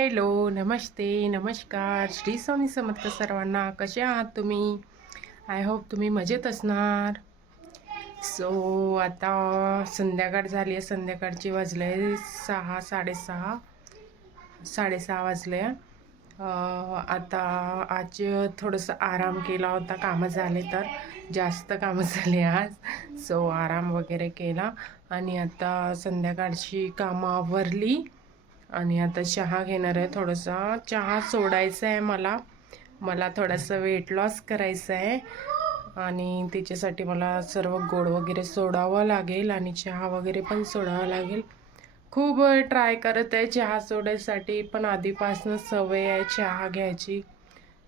Hello, नमस्ते, नमस्कार. श्री स्वामी समर्थ सर्वांना. कसे आहात तुम्ही? आय होप तुम्ही मजेत असणार. आता संध्याकाळ झाली आहे. संध्याकाळची वाजले 6, 6:30 वाजले. आता आज थोडंसं आराम केला होता. कामं झाले तर जास्त कामं झाले आज. आराम वगैरे केला आणि आता संध्याकाळची कामं आवरली आणि आता चहा घेणार आहे. थोडासा चहा सोडायचा आहे मला थोडंसं वेट लॉस करायचं आहे आणि त्याच्यासाठी मला सर्व गोड वगैरे सोडावं लागेल आणि चहा वगैरे पण सोडावं लागेल. खूप वेळ ट्राय करत आहे चहा सोडायसाठी, पण आधीपासून सवय आहे चहा घ्यायची.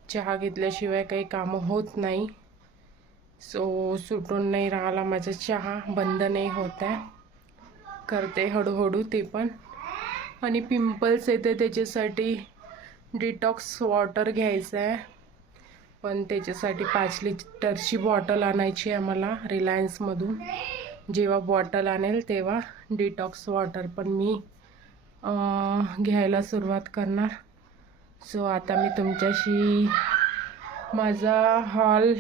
चहा घेतल्याशिवाय काही कामं होत नाही. सुटून नाही राहिला माझा चहा, बंद नाही होत आहे. करते हळूहळू ते पण. आणि पिंपल्स येते त्याच्यासाठी डिटॉक्स वॉटर घ्यायचं आहे, पण त्याच्यासाठी 5 लिटरची बॉटल आणायची आहे मला रिलायन्समधून. जेव्हा बॉटल आणेल तेव्हा डिटॉक्स वॉटर पण मी घ्यायला सुरुवात करणार. आता मी तुमच्याशी माझा हॉल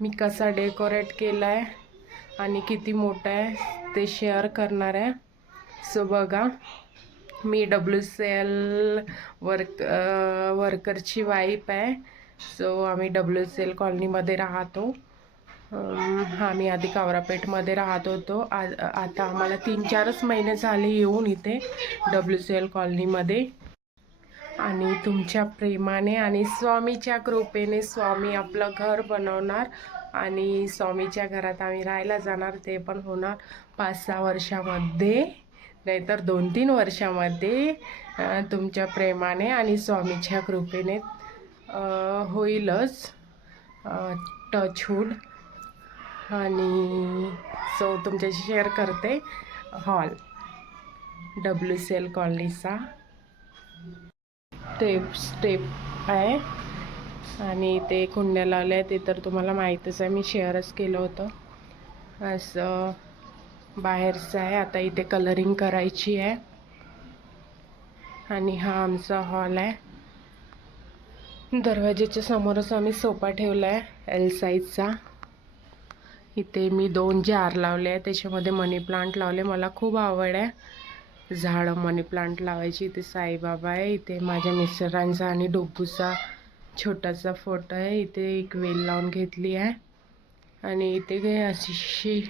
मी कसा डेकोरेट केला आहे आणि किती मोठा आहे ते शेअर करणार आहे. बघा, मी WCL वर्करची वाईफ आहे. आम्ही WCL कॉलनीमध्ये राहतो. आम्ही आधी कावरापेठमध्ये राहत होतो. आता आम्हाला 3-4च महिने झाले येऊन इथे WCL कॉलनीमध्ये. आणि तुमच्या प्रेमाने आणि स्वामीच्या कृपेने स्वामी आपलं घर बनवणार आणि स्वामीच्या घरात आम्ही राहायला जाणार. ते पण होणार 5-6 वर्षामध्ये, नाहीतर 2-3 वर्षामध्ये. तुमच्या प्रेमाने आणि स्वामीच्या कृपेने होईलच, टचवूड. आणि तुमच्याशी शेअर करते हॉल WCL कॉलनीचा. स्टेप आहे आणि ते कुंड्या लावल्या आहे ते तर तुम्हाला माहीतच आहे, मी शेअरच केलं होतं. असं बाहेरचं आहे. आता इथे कलरिंग करायची आहे आणि हा आमचा हॉल आहे. दरवाजेच्या समोरच आम्ही सोफा ठेवला आहे L साईजचा. इथे मी 2 जार लावले आहे, त्याच्यामध्ये मनी प्लांट लावले. मला खूप आवड आहे झाडं मनी प्लांट लावायची. इथे साईबाबा आहे, इथे माझ्या मिस्टरांचा आणि डोगूचा छोटासा फोटो आहे. इथे एक वेल लावून घेतली आहे आणि इथे अशी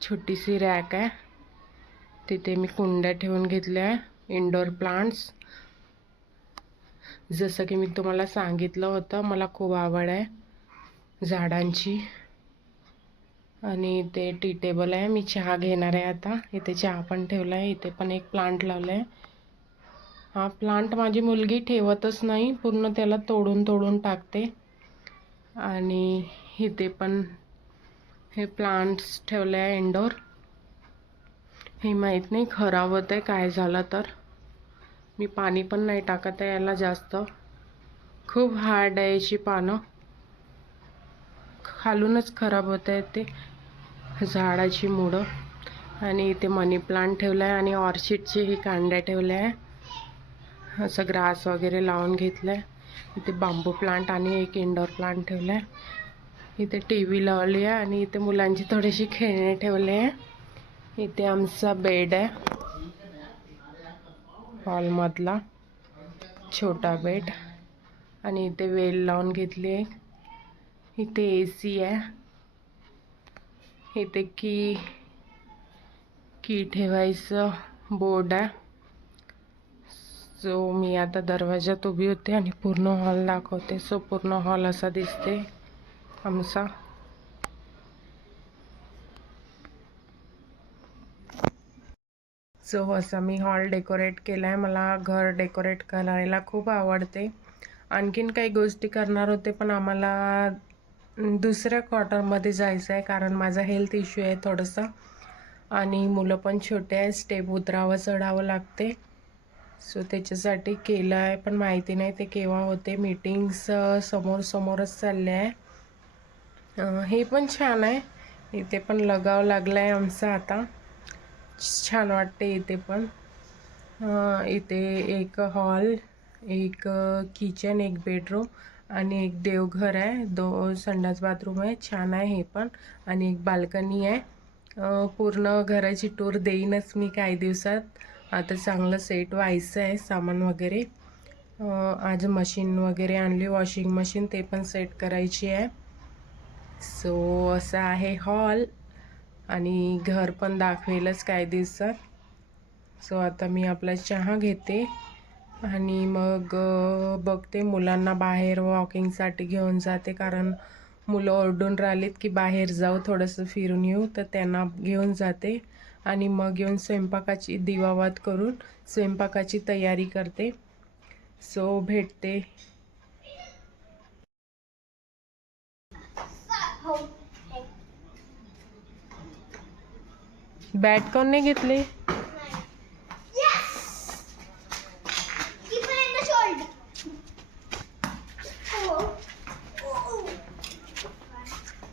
छोटीशी रॅक आहे, तिथे मी कुंड्या ठेवून घेतल्या आहे, इंडोर प्लांट्स. जसं की मी तुम्हाला सांगितलं होतं, मला खूप आवड आहे झाडांची. आणि इथे टी टेबल आहे, मी चहा घेणार आहे आता. इथे चहा पण ठेवला आहे, इथे पण एक प्लांट लावला आहे. हा प्लांट माझी मुलगी ठेवतच नाही, पूर्ण त्याला तोडून टाकते. आणि इथे पण हे प्लांट्स ठेवले आहे इंडोर. हे माहीत नाही खराब होत आहे काय झालं तर. मी पाणी पण नाही टाकत आहे याला जास्त. खूप हार्ड आहे याची पानं, खालूनच खराब होत आहे ते झाडाची मुळं. आणि इथे मनी प्लांट ठेवला आहे आणि ऑर्चिडचे ही कांड्या ठेवल्या आहे. असं ग्रास वगैरे लावून घेतलं आहे. इथे बांबू प्लांट आणि एक इंडोर प्लांट ठेवला आहे. इथे TV लावली आहे आणि इथे मुलांची थोडीशी खेळणे ठेवले आहे. इथे आमचा बेड आहे, हॉलमधला छोटा बेड. आणि इथे वेल लावून घेतली आहे. इथे AC आहे. इथे की ठेवायचं बोर्ड आहे. मी आता दरवाजात उभी होते आणि पूर्ण हॉल दाखवते. पूर्ण हॉल असा दिसते आमचा. असं मी हॉल डेकोरेट केला आहे. मला घर डेकोरेट करायला खूप आवडते. आणखीन काही गोष्टी करणार होते, पण आम्हाला दुसऱ्या क्वार्टरमध्ये जायचं आहे कारण माझा हेल्थ इश्यू आहे थोडंसं आणि मुलं पण छोटे आहे. स्टेप उतरावं चढावं लागते. त्याच्यासाठी केलं आहे, पण माहिती नाही ते केव्हा होते. मीटिंग्स समोरच चालले आहे. हे पण छान आहे, इथे पण लगाव लागला आहे आमचा आता. छान वाटते इथे पण. इथे एक हॉल, एक किचन, एक बेडरूम आणि एक देवघर आहे. संडास बाथरूम आहे, छान आहे हे पण. आणि एक बाल्कनी आहे. पूर्ण घराची टूर देईनच मी काही दिवसात. आता चांगलं सेट व्हायचं आहे सामान वगैरे. आज मशीन वगैरे आणली, वॉशिंग मशीन, ते पण सेट करायची आहे. सो असं आहे हॉल. आणि घर पण दाखवेलच काही दिवसात. सो आता मी आपला चहा घेते आणि मग बघते, मुलांना बाहेर वॉकिंगसाठी घेऊन जाते, कारण मुलं ओरडून राहिलीत की बाहेर जाऊ, थोडंसं फिरून येऊ. तर त्यांना घेऊन जाते आणि मग येऊन स्वयंपाकाची दिवावात करून स्वयंपाकाची तयारी करते. सो भेटते. बॅट कोण नाही घेतले?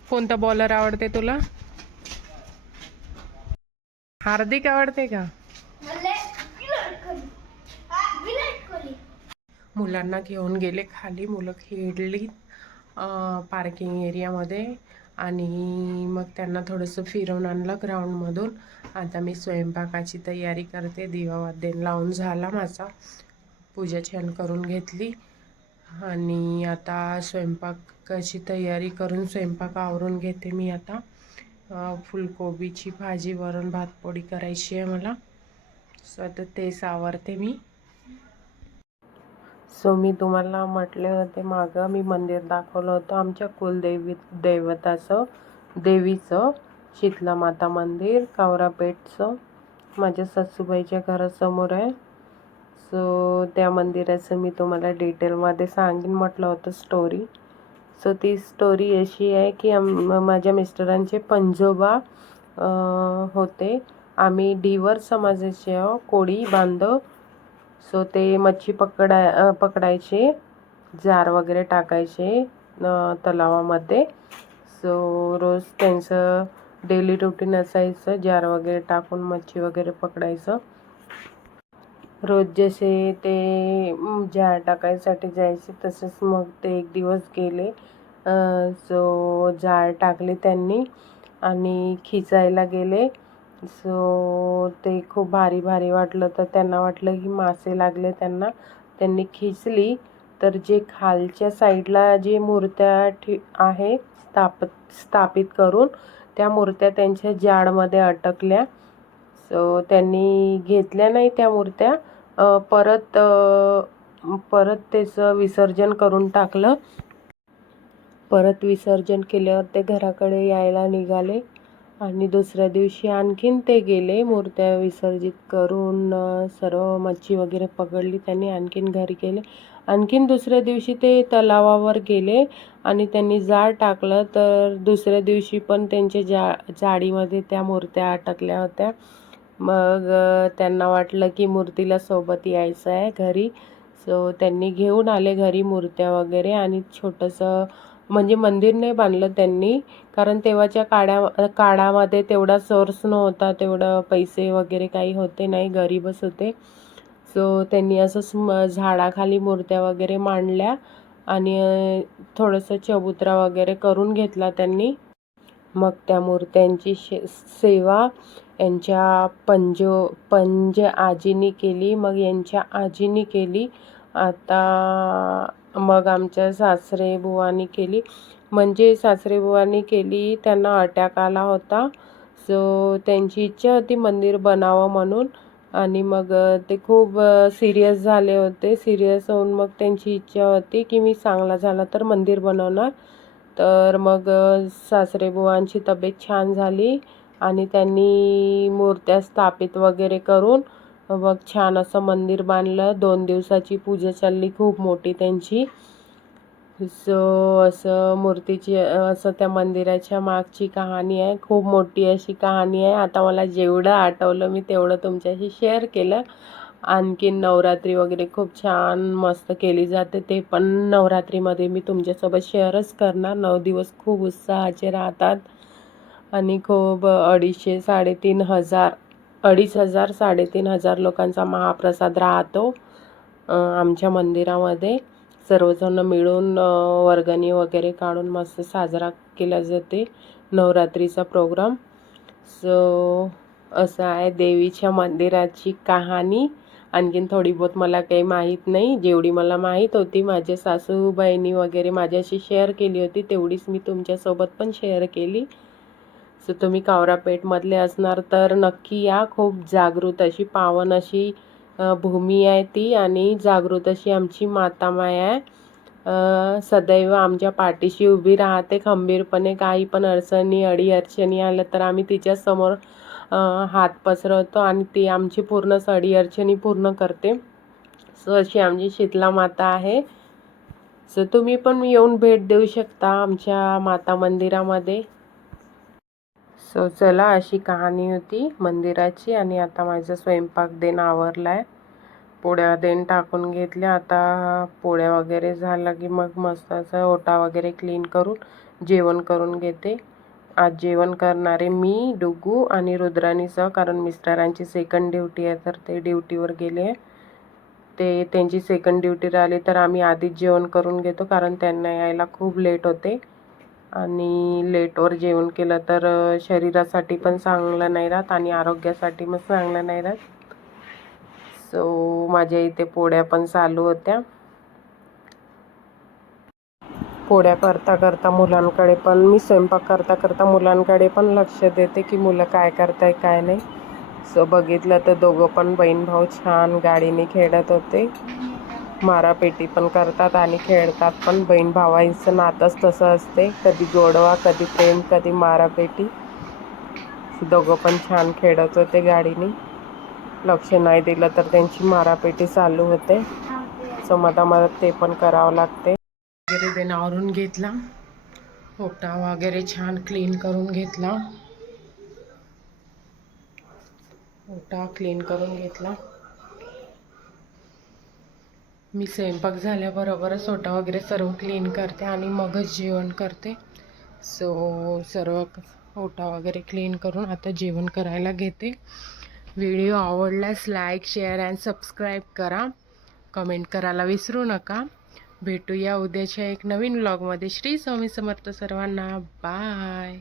कोणता बॉलर आवडते तुला? हार्दिक आवडते का? मुलांना घेऊन गेले खाली, मुलं खेळली पार्किंग एरियामध्ये आणि मग त्यांना थोडंसं फिरवून आणलं ग्राउंडमधून. आता मी स्वयंपाकाची तयारी करते. दिवावाद्य लावून झाला माझा, पूजा छान करून घेतली आणि आता स्वयंपाकाची तयारी करून स्वयंपाक आवरून घेते मी आता. फुलकोबीची भाजी, वरण भात पोळी करायची आहे मला. सो आता तेच आवरते मी. सो मी तुम्हाला म्हटले होते मागं, मी मंदिर दाखवलं होतं आमच्या दैवताचं, देवीचं, शीतला माता मंदिर कावरापेठचं, माझ्या सासूबाईच्या घरासमोर आहे. सो त्या मंदिराचं मी तुम्हाला डिटेलमध्ये सांगेन म्हटलं होतं स्टोरी. सो ती स्टोरी अशी आहे की माझ्या मिस्टरांचे पंजोबा होते. आम्ही डिवर समाजाचे कोळी बांधव. सो ते मच्छी पकडायचे, जार वगैरे टाकायचे तलावामध्ये. सो रोज त्यांचं डेली रुटीन असायचं, जार वगैरे टाकून मच्छी वगैरे पकडायचं. रोज जसे ते जार टाकायसाठी जायचे, तसंच मग ते एक दिवस गेले. सो जार टाकले त्यांनी आणि खिचायला गेले. सो ते खूप भारी भारी वाटलं, तर त्यांना वाटलं की मासे लागले त्यांना. त्यांनी खिचली तर जे खालच्या साईडला जे मूर्त्या आहे स्थापित करून, त्या मूर्त्या त्यांच्या जाळमध्ये अटकल्या. सो त्यांनी घेतल्या नाही त्या मूर्त्या. परत त्याचं विसर्जन करून टाकलं. परत विसर्जन केल्यावर ते घराकडे यायला निघाले आणि दुसऱ्या दिवशी आणखीन ते गेले. मूर्त्या विसर्जित करून सर्व मच्छी वगैरे पकडली त्यांनी, आणखीन घरी गेले. आणखीन दुसऱ्या दिवशी ते तलावावर गेले आणि त्यांनी जाळ टाकलं, तर दुसऱ्या दिवशी पण त्यांच्या जाळीमध्ये त्या मूर्त्या अटकल्या होत्या. मग त्यांना वाटलं की मूर्तीला सोबत यायचं आहे घरी. सो त्यांनी घेऊन आले घरी मूर्त्या वगैरे आणि छोटंसं, म्हणजे मंदिर नाही बांधलं त्यांनी, कारण तेव्हाच्या काळामध्ये तेवढा सोर्स नव्हता, तेवढं पैसे वगैरे काही होते नाही, गरीबच होते. सो त्यांनी असं झाडाखाली मूर्त्या वगैरे मांडल्या आणि थोडंसं चबुतरा वगैरे करून घेतला त्यांनी. मग त्या मूर्त्यांची सेवा यांच्या पंज आजीनी केली, मग यांच्या आजीनी केली, आता मग आमच्या सासरे बुवांनी केली. म्हणजे सासरे बुवांनी केली, त्यांना अटॅक आला होता. सो त्यांची इच्छा होती मंदिर बनावं म्हणून, आणि मग ते खूप सिरियस झाले होते. सिरियस होऊन मग त्यांची इच्छा होती की मी चांगला झाला तर मंदिर बनवणार. तर मग सासरे बुवांची तब्येत छान झाली आणि त्यांनी मूर्त्या स्थापित वगैरे करून मग छान असं मंदिर बांधलं. 2 दिवसाची पूजा चालली, खूप मोठी त्यांची. सो असं मूर्तीची, असं त्या मंदिराच्या मागची कहाणी आहे, खूप मोठी अशी कहाणी आहे. आता मला जेवढं आठवलं मी तेवढं तुमच्याशी शेअर केलं. आणखीन नवरात्री वगैरे खूप छान मस्त केली जाते, ते पण नवरात्रीमध्ये मी तुमच्यासोबत शेअरच करणार. 9 दिवस खूप उत्साहाचे राहतात आणि खूप 250-3,500 2,500 3,500 लोकांचा महाप्रसाद राहतो आमच्या मंदिरामध्ये. सर्वजण मिळून वर्गणी वगैरे काढून मस्त साजरा केला जाते नवरात्रीचा प्रोग्राम. सो असं आहे देवीच्या मंदिराची कहाणी. आणखीन थोडी बहुत मला काही माहीत नाही, जेवढी मला माहीत होती माझ्या सासूबाईंनी वगैरे माझ्याशी शेअर केली होती तेवढीच मी तुमच्यासोबत पण शेअर केली. सो तुम्ही कावरापेठमधले असणार तर नक्की या. खूप जागृत अशी पावन अशी भूमी आहे ती, आणि जागृत अशी आमची माता माय आहे. सदैव आमच्या पाठीशी उभी राहते खंबीरपणे. काही पण अडचणी अडीअडचणी आल्या तर आम्ही तिच्यासमोर हात पसरवतो आणि ती आमची पूर्ण अडीअडचणी पूर्ण करते. सो अशी आमची शीतला माता आहे. सो तुम्ही पण येऊन भेट देऊ शकता आमच्या माता मंदिरामध्ये. सो चला, अशी कहाणी होती मंदिराची. आणि आता माझा स्वयंपाक देणं आवरला आहे. पोळ्या देण टाकून घेतल्या. आता पोळ्या वगैरे झाला की मग मस्त असं ओटा वगैरे क्लीन करून जेवण करून घेते. आज जेवण करणारे मी, डुगू आणि रुद्राणीसह, कारण मिस्टरांची सेकंड ड्युटी आहे तर ते ड्युटीवर गेले आहे. ते त्यांची सेकंड ड्युटी राहिली तर आम्ही आधीच जेवण करून घेतो, कारण त्यांना यायला खूप लेट होते. आणि लेटवर जेवण केलं तर शरीरासाठी पण चांगलं नाही राहत आणि आरोग्यासाठी पण चांगलं नाही राहत. सो माझ्या इथे पोळ्या पण चालू होत्या. पोळ्या करता करता मुलांकडे पण मी स्वयंपाक करता करता मुलांकडे पण लक्ष देते की मुलं काय करताय काय नाही. सो बघितलं तर दोघं पण बहीण भाऊ छान गाडीने खेळत होते. मारापेटी पण करतात आणि खेळतात पण. बहीण भावांचं नातंच तसं असते, कधी गोडवा, कधी प्रेम, कधी मारापेटी. दोघं पण छान खेळत होते गाडीने. लक्ष नाही दिलं तर त्यांची मारापेटी चालू होते. सो मला ते पण करावं लागते. वगैरे देणं आवरून घेतला, ओटा वगैरे छान क्लीन करून घेतला. ओटा क्लीन करून घेतला. मी स्वयंपाक झाल्याबरोबरच ओटा वगैरे सर्व क्लीन करते आणि मगच जेवण करते. सो सर्व ओटा वगैरे क्लीन करून आता जेवण करायला घेते. व्हिडिओ आवडल्यास लाईक, शेअर अँड सबस्क्राईब करा. कमेंट करायला विसरू नका. भेटूया उद्याच्या एक नवीन व्लॉगमध्ये. श्री स्वामी समर्थ सर्वांना. बाय.